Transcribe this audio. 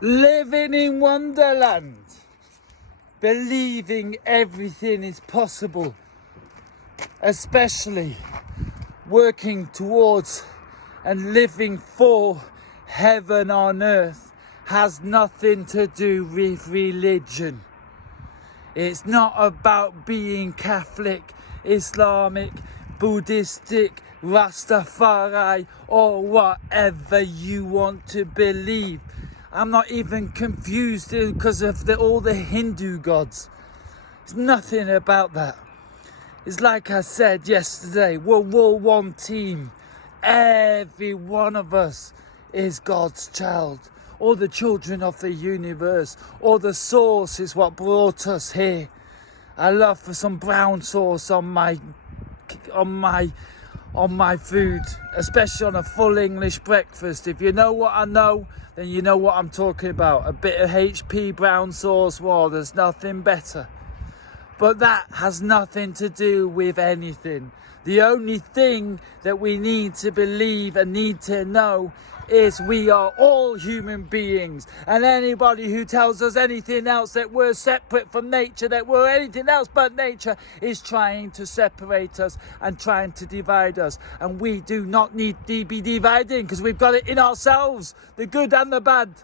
living in Wonderland, believing everything is possible, especially working towards and living for heaven on earth, has nothing to do with religion. It's not about being Catholic, Islamic, Buddhistic, Rastafari, or whatever you want to believe. I'm not even confused because of all the Hindu gods. It's nothing about that. It's like I said yesterday, World War I team. Every one of us is God's child, or the children of the universe, or the source is what brought us here. I love for some brown sauce on my food, especially on a full English breakfast. If you know what I know, then you know what I'm talking about. A bit of HP brown sauce, well, there's nothing better. But that has nothing to do with anything. The only thing that we need to believe and need to know is we are all human beings. And anybody who tells us anything else, that we're separate from nature, that we're anything else but nature, is trying to separate us and trying to divide us. And we do not need to be dividing, because we've got it in ourselves, the good and the bad.